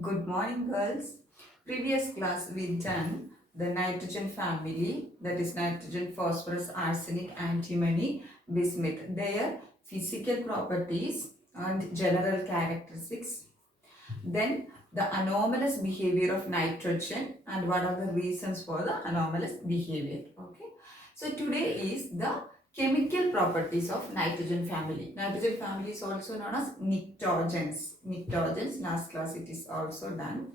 Good morning, girls. Previous class we done the nitrogen family, that is nitrogen, phosphorus, arsenic, antimony, bismuth. Their physical properties and general characteristics. Then the anomalous behavior of nitrogen and what are the reasons for the anomalous behavior. Okay. So today is the chemical properties of nitrogen family. Nitrogen family is also known as pnictogens. Pnictogens, last class it is also done.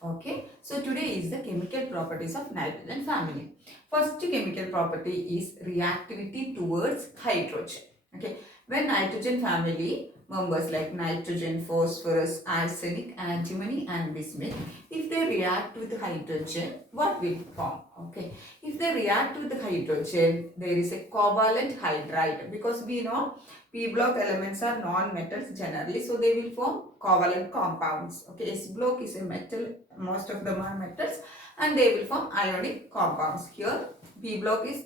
Okay, so today is the chemical properties of nitrogen family. First chemical property is reactivity towards hydrogen. Okay, when nitrogen family members like nitrogen, phosphorus, arsenic, antimony and bismuth, if they react with hydrogen, what will form? Okay, if they react with hydrogen, there is a covalent hydride, because we know P block elements are non-metals generally, so they will form covalent compounds. Okay, S block is a metal, most of them are metals, and they will form ionic compounds. Here P block is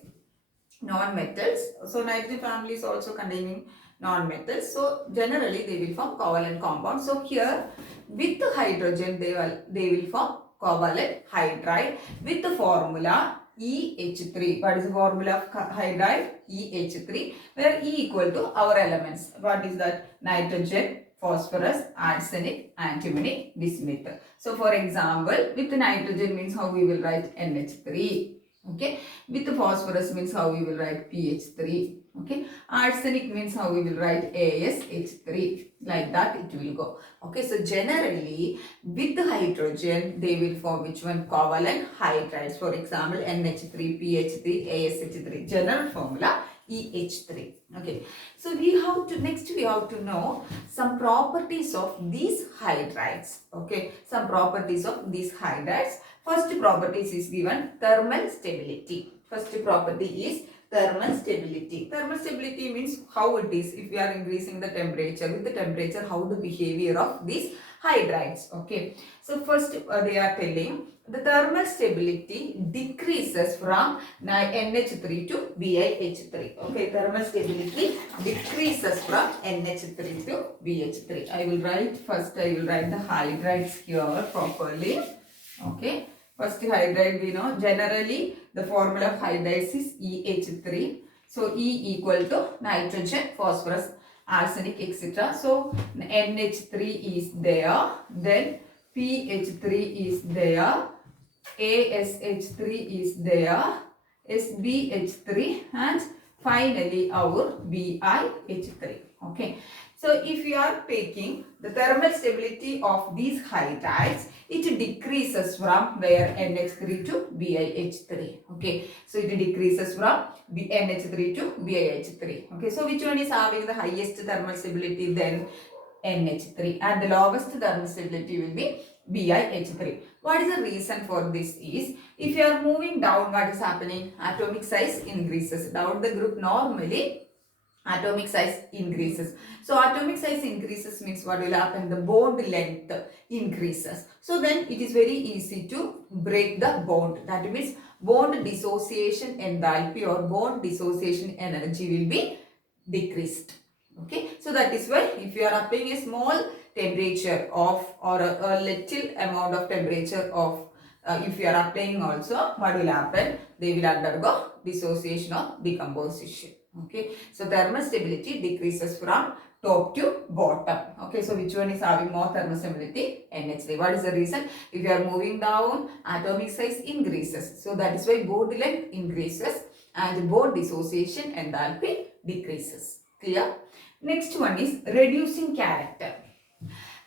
non-metals, so nitrogen family is also containing non-metals, so generally they will form covalent compounds. So here with the hydrogen they will form covalent hydride with the formula EH3. What is the formula of hydride? EH3, where E equal to our elements. What is that? Nitrogen, phosphorus, arsenic, antimony, bismuth. So for example, with nitrogen means how we will write NH3. Okay, with the phosphorus means how we will write PH3. Okay, arsenic means how we will write ASH3. Like that it will go. Okay, so generally with the hydrogen they will form which one? Covalent hydrides. For example, NH3, PH3, ASH3. General formula EH3. Okay, so we have to know some properties of these hydrides. Okay, some properties of these hydrides. First properties is given thermal stability. First property is thermal stability. Thermal stability means how it is if we are increasing the temperature. With the temperature, how the behavior of these hydrides. Okay. So first they are telling the thermal stability decreases from NH3 to BiH3. Okay. Thermal stability decreases from NH3 to BH3. I will write the hydrides here properly. Okay. First hydride we know, generally the formula of hydrides is EH3. So E equal to nitrogen, phosphorus, arsenic, etc. So NH3 is there, then PH3 is there, ASH3 is there, SBH3, and finally our BiH3. Okay. So if you are taking the thermal stability of these hydrides, it decreases from where NH3 to BiH3. Okay, so it decreases from NH3 to BiH3. Okay, so which one is having the highest thermal stability? Then NH3, and the lowest thermal stability will be BiH3. What is the reason for this is, if you are moving down, what is happening? Atomic size increases. Down the group normally atomic size increases. So atomic size increases means what will happen? The bond length increases. So then it is very easy to break the bond. That means bond dissociation enthalpy or bond dissociation energy will be decreased. Okay, so that is why if you are applying a small temperature of or a little amount of temperature of if you are applying also, what will happen? They will undergo dissociation or decomposition. Okay, so thermal stability decreases from top to bottom. Okay, so which one is having more thermal stability? NH3. What is the reason? If you are moving down, atomic size increases. So that is why bond length increases and bond dissociation enthalpy decreases. Clear? Next one is reducing character.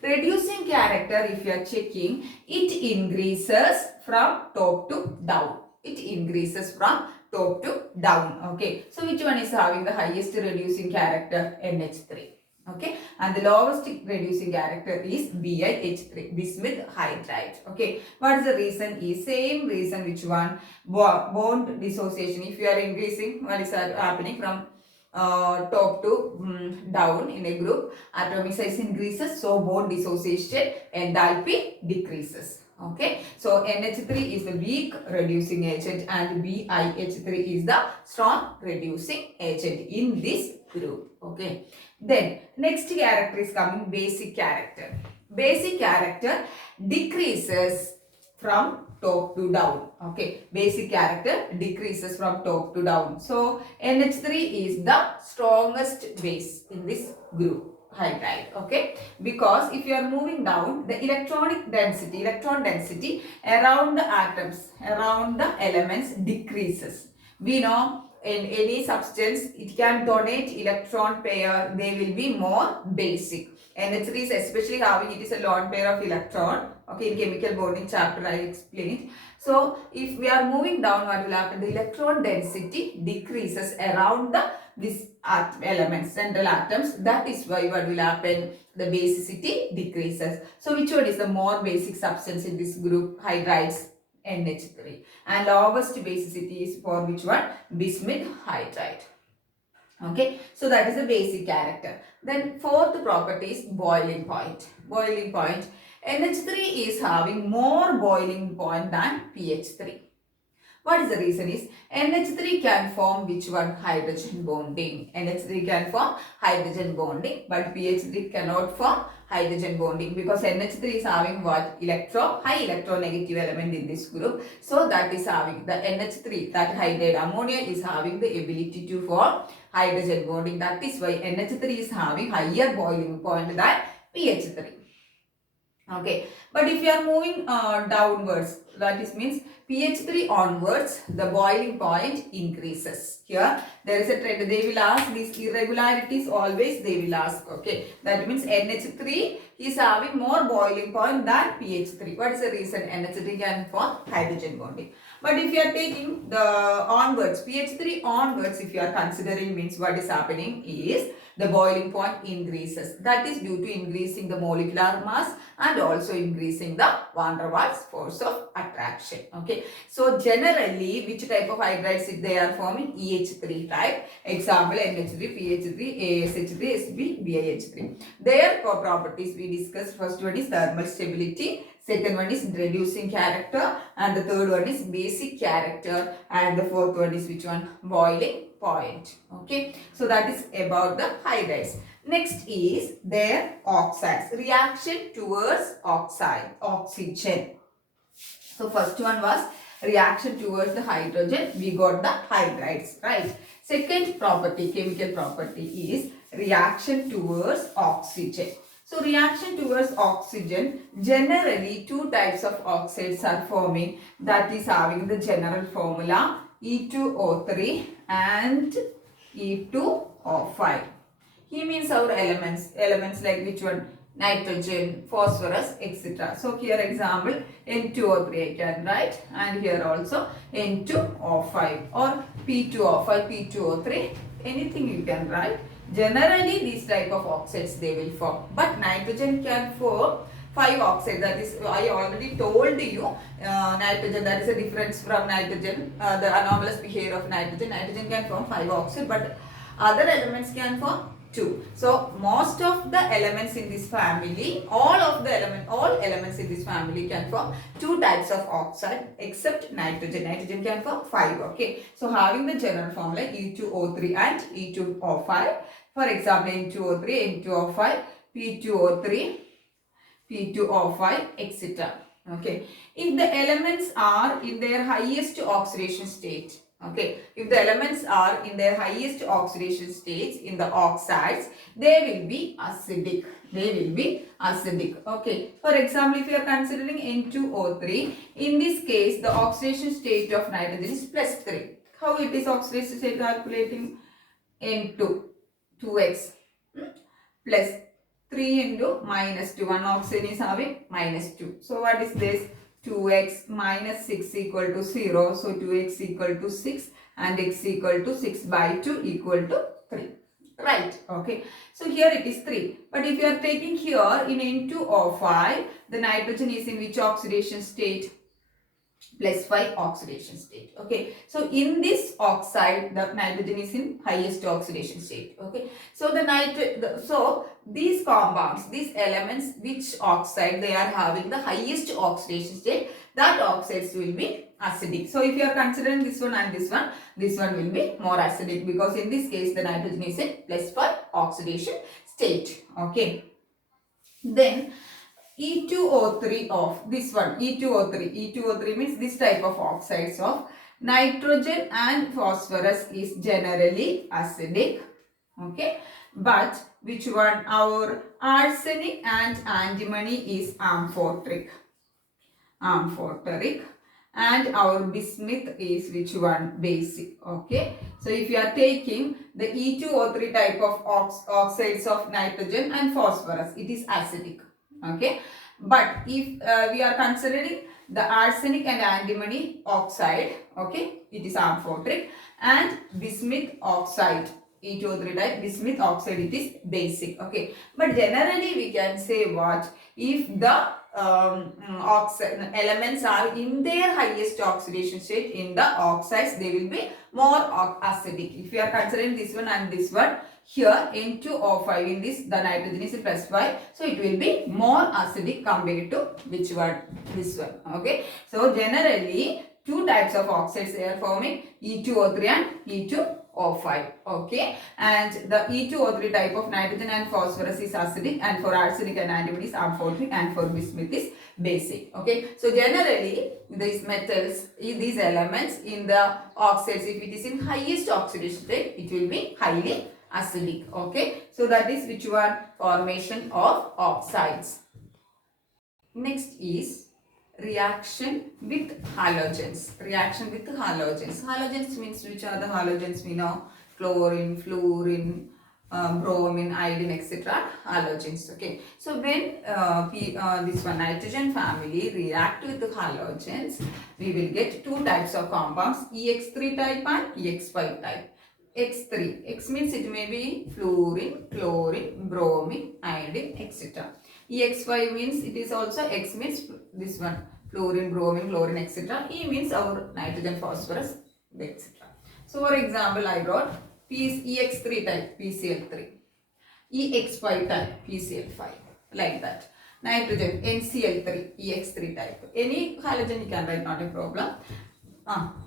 Reducing character, if you are checking, it increases from top to down. It increases from top to down. Okay. So which one is having the highest reducing character? NH3. Okay. And the lowest reducing character is BiH3, bismuth hydride. Okay. What is the reason? Is same reason which one? Bond dissociation. If you are increasing, what is happening from top to down in a group, atomic size increases, so bond dissociation enthalpy decreases. Okay, so NH3 is the weak reducing agent and BiH3 is the strong reducing agent in this group. Okay, then next character is coming basic character. basic character decreases from top to down. Okay, basic character decreases from top to down. So NH3 is the strongest base in this group hydride. Okay, because if you are moving down, the electron density around the atoms, around the elements decreases. We know in any substance it can donate electron pair, they will be more basic. NH3 is especially having, it is a lone pair of electron. Okay, in chemical bonding chapter I explained. So if we are moving down, what will happen? The electron density decreases around these elements, central atoms. That is why what will happen? The basicity decreases. So which one is the more basic substance in this group? Hydrides, NH3. And lowest basicity is for which one? Bismuth hydride. Okay, so that is the basic character. Then fourth property is boiling point. Boiling point. NH3 is having more boiling point than PH3. What is the reason is NH3 can form which one? Hydrogen bonding. NH3 can form hydrogen bonding, but PH3 cannot form hydrogen bonding because NH3 is having what? High electronegative element in this group. So that is having the NH3, that hydride ammonia is having the ability to form hydrogen bonding. That is why NH3 is having higher boiling point than PH3. Okay, but if you are moving downwards, that is means pH3 onwards, the boiling point increases. Here there is a trend, they will ask these irregularities always, they will ask. Okay, that means NH3 is having more boiling point than pH3. What is the reason? NH3 can form hydrogen bonding. But if you are taking the onwards, pH3 onwards, if you are considering, means what is happening is the boiling point increases. That is due to increasing the molecular mass and also increasing the van der Waals force of attraction. Okay. So generally, which type of hydrides they are forming? EH3 type. Example, NH3, PH3, ASH3, SB, BiH3. Their properties we discussed. First one is thermal stability. Second one is reducing character. And the third one is basic character. And the fourth one is which one? Boiling point. Okay, so that is about the hydrides. Next is their oxides, reaction towards oxygen. So first one was reaction towards the hydrogen, we got the hydrides, right? Second property, chemical property, is reaction towards oxygen. So reaction towards oxygen, generally two types of oxides are forming, that is having the general formula E2O3 and E2O5. He means our elements like which one? Nitrogen, phosphorus, etc. So here example N2O3 I can write, and here also N2O5 or P2O5, P2O3, anything you can write. Generally these type of oxides they will form, but nitrogen can form 5 oxide, that is I already told you. Nitrogen, that is a difference from nitrogen, the anomalous behavior of nitrogen. Nitrogen can form 5 oxide, but other elements can form 2. So most of the elements in this family, all elements in this family can form 2 types of oxide except nitrogen. Nitrogen can form 5. Okay, so having the general formula E2O3 and E2O5. For example, N2O3, N2O5, P2O3, P2O5, etc. Okay, if the elements are in their highest oxidation state, okay, if the elements are in their highest oxidation states in the oxides, they will be acidic. Okay, for example, if you are considering N2O3, in this case the oxidation state of nitrogen is +3. How it is oxidation state calculating? N2 2x plus 3 into -2. One oxygen is having -2. So what is this? 2x minus 6 equal to 0. So 2x equal to 6 and x equal to 6 by 2 equal to 3. Right. Okay. So here it is 3. But if you are taking here in N2O5, the nitrogen is in which oxidation state? +5 oxidation state. Okay, so in this oxide the nitrogen is in highest oxidation state. Okay, so so these compounds, these elements, which oxide they are having the highest oxidation state, that oxides will be acidic. So if you are considering this one and this one will be more acidic, because in this case the nitrogen is in +5 oxidation state. Okay, then E2O3 of this one, E2O3. E2O3 means this type of oxides of nitrogen and phosphorus is generally acidic. Okay. But which one? Our arsenic and antimony is amphoteric. Amphoteric. And our bismuth is which one? Basic. Okay. So if you are taking the E2O3 type of oxides of nitrogen and phosphorus, it is acidic. Okay. But if we are considering the arsenic and antimony oxide, okay, it is amphoteric, and bismuth oxide, E2O3 type bismuth oxide, it is basic. Okay. But generally we can say what? If the elements are in their highest oxidation state in the oxides, they will be more acidic. If you are considering this one and this one, here N2O5, in this the nitrogen is plus 5, so it will be more acidic compared to which one? This one. Okay. So generally two types of oxides they are forming, E2O3 and E2O5. Okay. And the E2O3 type of nitrogen and phosphorus is acidic, and for arsenic and antimony is amphoteric, and for bismuth is basic. Okay. So generally these metals, these elements in the oxides, if it is in highest oxidation state, it will be highly acidic. Okay. So that is which one? Formation of oxides. Next is reaction with halogens. Reaction with halogens. Halogens means which are the halogens we know? Chlorine, fluorine, bromine, iodine, etc. Halogens. Okay. So when this one nitrogen family react with the halogens, we will get two types of compounds, EX3 type and EX5 type. X3. X means it may be fluorine, chlorine, bromine, iodine, etc. EX5 means it is also, X means this one, fluorine, bromine, chlorine, etc. E means our nitrogen, phosphorus, etc. So for example, I wrote EX3 type, PCl3. EX5 type, PCl5. Like that. Nitrogen, NCl3, EX3 type. Any halogen you can write, not a problem.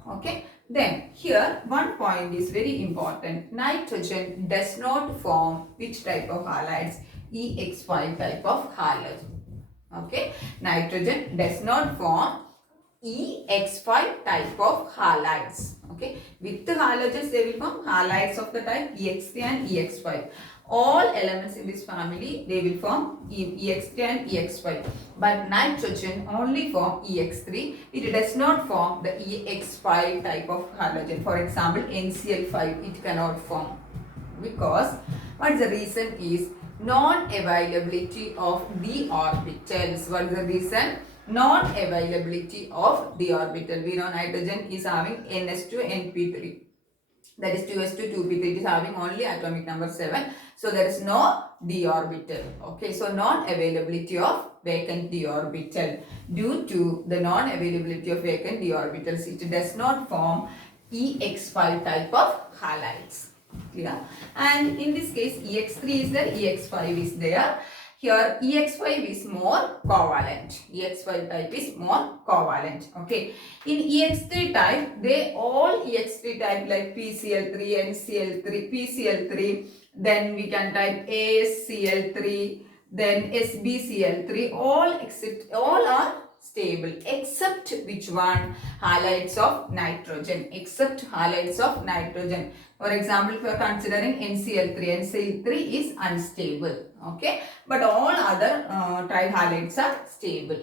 Okay. Then here one point is very important. Nitrogen does not form which type of halides? EX5 type of halogen. Okay. Nitrogen does not form EX5 type of halides. Okay. With the halogens they will form halides of the type EX3 and EX5. All elements in this family they will form EX3 and EX5, but nitrogen only form EX3. It does not form the EX5 type of halogen. For example, NCl5 it cannot form, because what the reason is? Non-availability of d orbitals. What is the reason? Non-availability of d orbital. We know nitrogen is having NS2 NP3. That is 2s2 2p3. It is having only atomic number 7. So there is no d orbital. Okay. So non-availability of vacant d orbital. Due to the non-availability of vacant d orbitals, it does not form EX5 type of halides. Clear? And in this case, EX3 is there, EX5 is there. Here EX5 is more covalent. EX5 type is more covalent. Okay. In EX3 type, they all EX3 type like PCl3, NCl3, PCl3, then we can type ASCl3, then SbCl3, all are stable except which one? Halides of nitrogen. Except halides of nitrogen. For example, if you are considering NCl3, NCl3 is unstable. Okay. But all other trihalides are stable.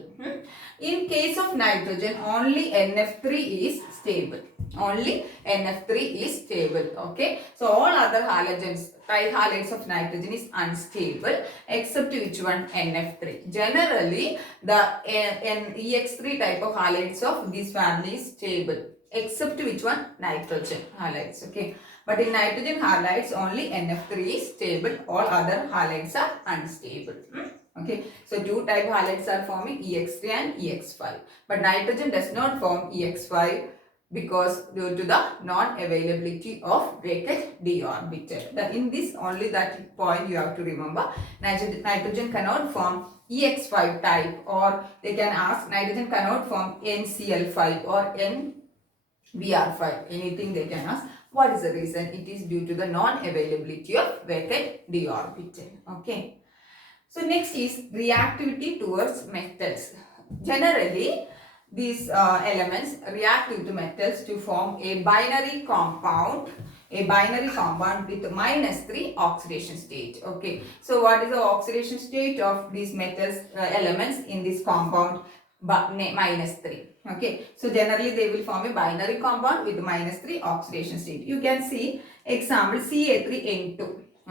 In case of nitrogen, only NF3 is stable. Only NF3 is stable. Okay. So all other halogens, trihalides of nitrogen is unstable except which one? NF3. Generally, the EX3 type of halides of this family is stable except which one? Nitrogen halides. Okay. But in nitrogen halides, only NF3 is stable. All other halides are unstable. Okay. So two type halides are forming EX3 and EX5. But nitrogen does not form EX5 because due to the non-availability of vacant d orbital. In this only that point you have to remember. Nitrogen cannot form EX5 type, or they can ask nitrogen cannot form NCl5 or NBr5. Anything they can ask. What is the reason? It is due to the non-availability of vacant d orbital. Okay. So next is reactivity towards metals. Generally, these elements react with metals to form a binary compound with -3 oxidation state. Okay, so what is the oxidation state of these metals elements in this compound? -3. Okay, so generally they will form a binary compound with -3 oxidation state. You can see example Ca3N2.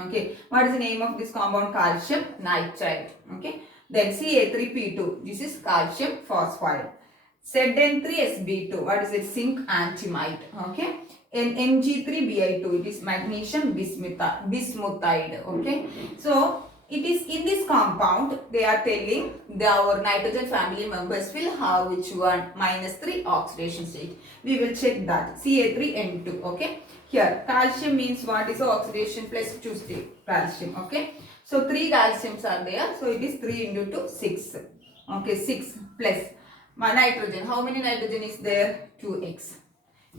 Okay, what is the name of this compound? Calcium nitride. Okay, then Ca3P2, this is calcium phosphide. Zn3Sb2, what is it? Zinc antimite. Okay, and Mg3Bi2, it is magnesium bismuthide. Okay, so it is in this compound they are telling our nitrogen family members will have which one? -3 oxidation state. We will check that. Ca3N2. Okay, here calcium means what is the oxidation plus 2 state calcium. Okay, so 3 calciums are there, so it is 3 into 2, 6. Okay, 6 plus nitrogen. How many nitrogen is there? 2x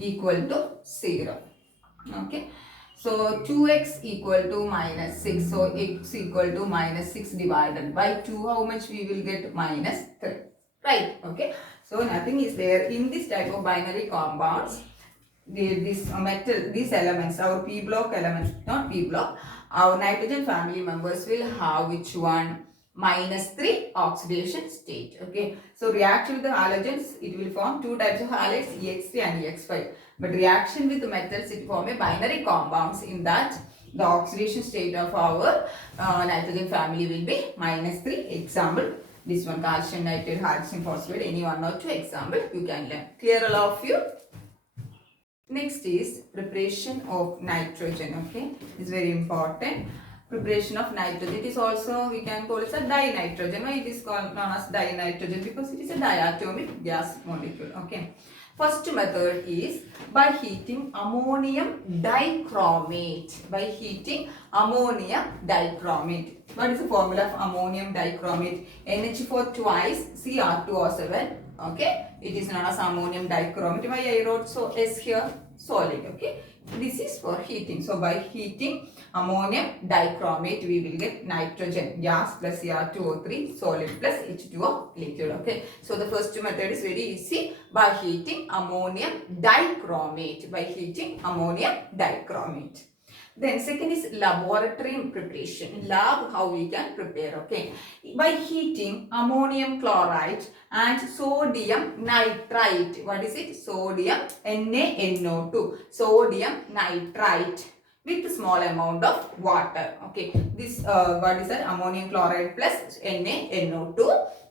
equal to 0. Okay, so 2x equal to -6. So x equal to -6 divided by 2. How much we will get? -3. Right. Okay, so nothing is there in this type of binary compounds. These elements, our p block elements, not p block, our nitrogen family members will have which one? -3 oxidation state. Okay, so reaction with the halogens, it will form two types of halides, EX3 and EX5. But reaction with the metals, it form a binary compounds. In that, the oxidation state of our nitrogen family will be -3. Example, this one calcium nitrate, calcium phosphate, any one or two example you can learn. Clear all of you? Next is preparation of nitrogen. Okay, it's very important. Preparation of nitrogen. It is also, we can call it a dinitrogen. Why it is called known as dinitrogen? Because it is a diatomic gas molecule. Okay. First method is by heating ammonium dichromate. By heating ammonium dichromate. What is the formula of ammonium dichromate? NH4 twice Cr2O7. Okay. It is known as ammonium dichromate. Why I wrote so S here? Solid. Okay. This is for heating. So by heating ammonium dichromate, we will get nitrogen gas plus Cr2O3 solid plus H2O liquid. Okay, so the first method is very easy, by heating ammonium dichromate. By heating ammonium dichromate. Then second is laboratory preparation. In lab, how we can prepare. Okay, by heating ammonium chloride and sodium nitrite. What is it? Sodium NaNO2. Sodium nitrite with small amount of water. Okay, this what is that? Ammonium chloride plus NaNO2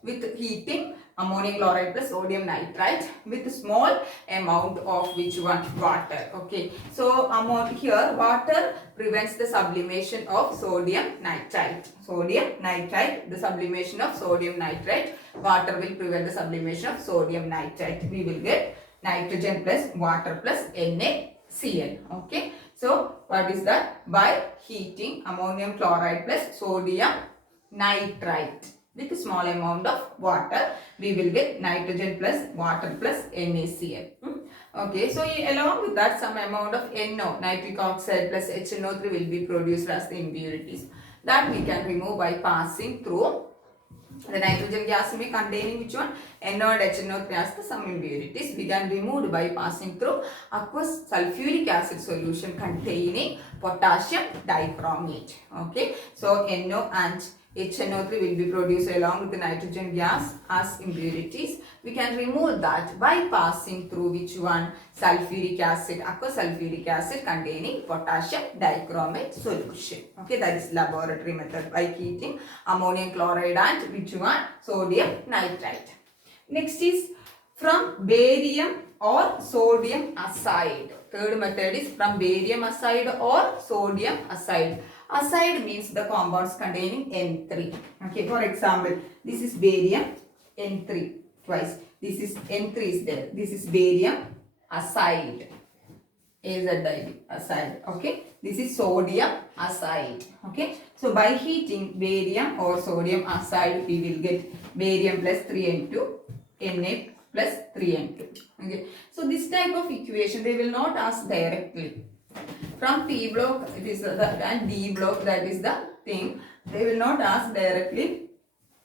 with heating ammonium chloride plus sodium nitrite with small amount of which one? Water. Okay, so here water prevents the sublimation of sodium nitrite. Sodium nitrite, the sublimation of sodium nitrite. Water will prevent the sublimation of sodium nitrite. We will get nitrogen plus water plus NaCl. Okay, so what is that? By heating ammonium chloride plus sodium nitrite with a small amount of water, we will get nitrogen plus water plus NaCl. Okay, so along with that, some amount of NO, nitric oxide plus HNO3 will be produced as the impurities. That we can remove by passing through the nitrogen gas may containing which one? NO and HNO3 as the some impurities. We can remove by passing through aqueous sulfuric acid solution containing potassium dichromate. Okay, so NO and HNO3 will be produced along with the nitrogen gas as impurities. We can remove that by passing through which one? Sulfuric acid, aqueous sulfuric acid containing potassium dichromate solution. Okay, that is laboratory method by heating ammonium chloride and which one? Sodium nitrite. Next is from barium or sodium acide. Third method is from barium acide or sodium acide. Acide means the compounds containing N3. Okay, for example, this is barium N3 twice. This is N3 is there. This is barium acide. AZID acide. Okay, this is sodium acide. Okay, so by heating barium or sodium acide, we will get barium plus 3N2, Na plus 3N2. Okay, so this type of equation they will not ask directly. From P block, it is the and D block, that is the thing. They will not ask directly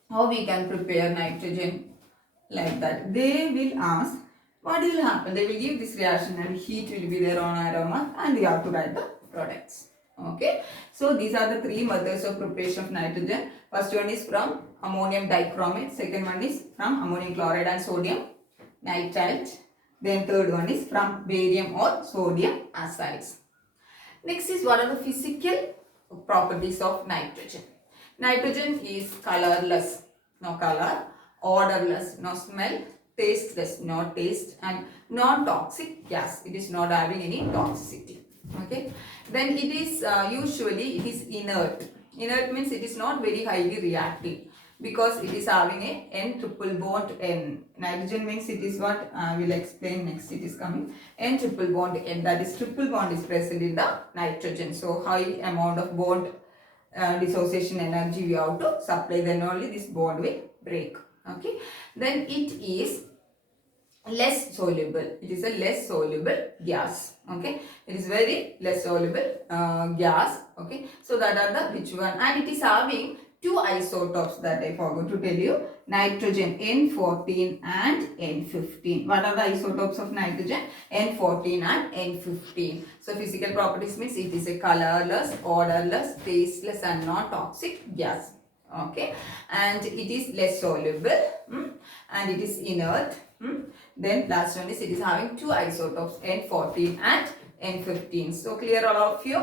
how we can prepare nitrogen like that. They will ask what will happen. They will give this reaction and heat will be there on aroma and we have to write the products. Okay. So these are the three methods of preparation of nitrogen. First one is from ammonium dichromate. Second one is from ammonium chloride and sodium nitrite. Then third one is from barium or sodium acids. Next is what are the physical properties of nitrogen. Nitrogen is colorless, no color, odorless, no smell, tasteless, no taste, and non-toxic gas. It is not having any toxicity. Okay. Then it is usually it is inert. Inert means it is not very highly reactive because it is having a N triple bond N. Nitrogen means it is what I will explain next. It is coming N triple bond N. That is triple bond is present in the nitrogen. So high amount of bond dissociation energy we have to supply, then only this bond will break. Okay. Then it is less soluble. It is a less soluble gas. Okay. It is very less soluble gas. Okay. So that are the which one, and it is having two isotopes that I forgot to tell you. Nitrogen N14 and N15. What are the isotopes of nitrogen? N14 and N15. So physical properties means it is a colorless, odorless, tasteless and non-toxic gas. Okay. And it is less soluble and it is inert. Then last one is it is having two isotopes N14 and N15. So clear all of you?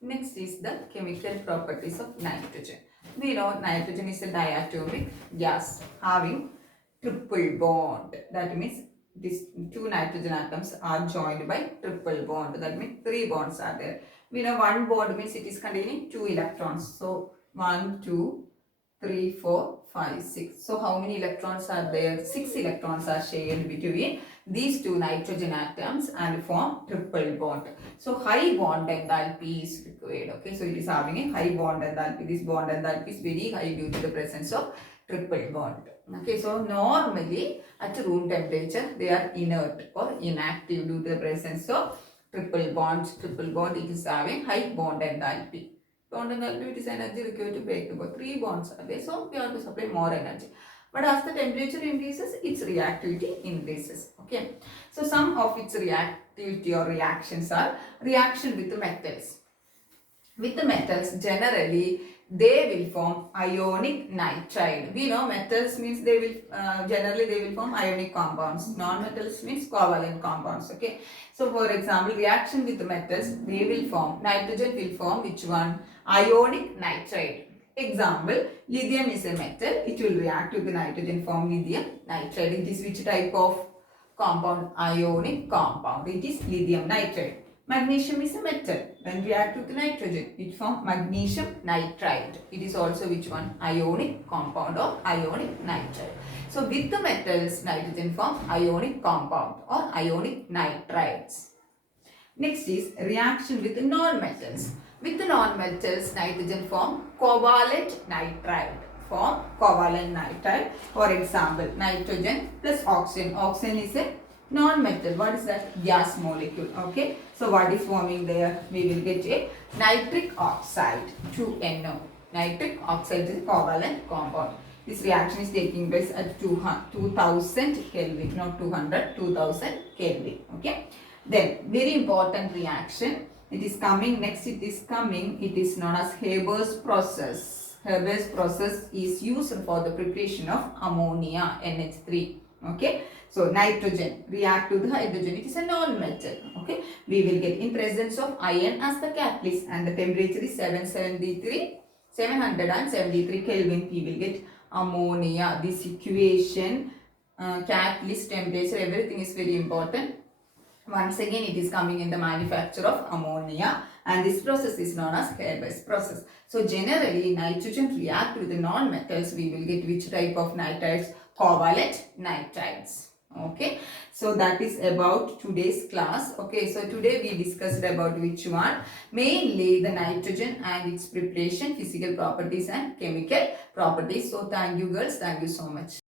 Next is the chemical properties of nitrogen. We know nitrogen is a diatomic gas having triple bond. That means these two nitrogen atoms are joined by triple bond. That means three bonds are there. We know one bond means it is containing two electrons. So 1, 2, 3, 4, 5, 6. So how many electrons are there? 6 electrons are shared between these two nitrogen atoms and form triple bond. So high bond enthalpy is required. Okay, so it is having a high bond enthalpy. This bond enthalpy is very high due to the presence of triple bond. Okay, so normally at room temperature they are inert or inactive due to the presence of triple bond. Triple bond it is having high bond enthalpy. Bond enthalpy, it is energy required to break the bond. 3 bonds are there, so we have to supply more energy. But as the temperature increases, its reactivity increases. Okay. So some of its reactivity or reactions are reaction with the metals. With the metals, generally they will form ionic nitride. We know metals means they will generally they will form ionic compounds. Non-metals means covalent compounds. Okay. So for example, reaction with the metals, they will form nitrogen will form which one? Ionic nitride. Example, lithium is a metal. It will react with the nitrogen form lithium nitride. It is which type of compound? Ionic compound. It is lithium nitride. Magnesium is a metal. When react with nitrogen, it forms magnesium nitride. It is also which one? Ionic compound or ionic nitride. So with the metals, nitrogen forms ionic compound or ionic nitrides. Next is reaction with non-metals. With the non-metals, nitrogen form covalent nitride. Form covalent nitride. For example, nitrogen plus oxygen. Oxygen is a non-metal. What is that? Gas molecule. Okay. So what is forming there? We will get a nitric oxide, 2NO. Nitric oxide is a covalent compound. This reaction is taking place at 2000 Kelvin, not 200, 2000 Kelvin. Okay. Then very important reaction. It is coming next. It is known as Haber's process. Haber's process is used for the preparation of ammonia, NH3. Okay. So nitrogen react to the hydrogen. It is a non-metal. Okay. We will get in presence of iron as the catalyst and the temperature is 773 Kelvin. We will get ammonia. This equation, catalyst, temperature, everything is very important. Once again, it is coming in the manufacture of ammonia and this process is known as Haber's process. So generally, nitrogen react with the non-metals. We will get which type of nitrides? Covalent nitrides. Okay. So that is about today's class. Okay. So today we discussed about which one? Mainly the nitrogen and its preparation, physical properties and chemical properties. So thank you girls. Thank you so much.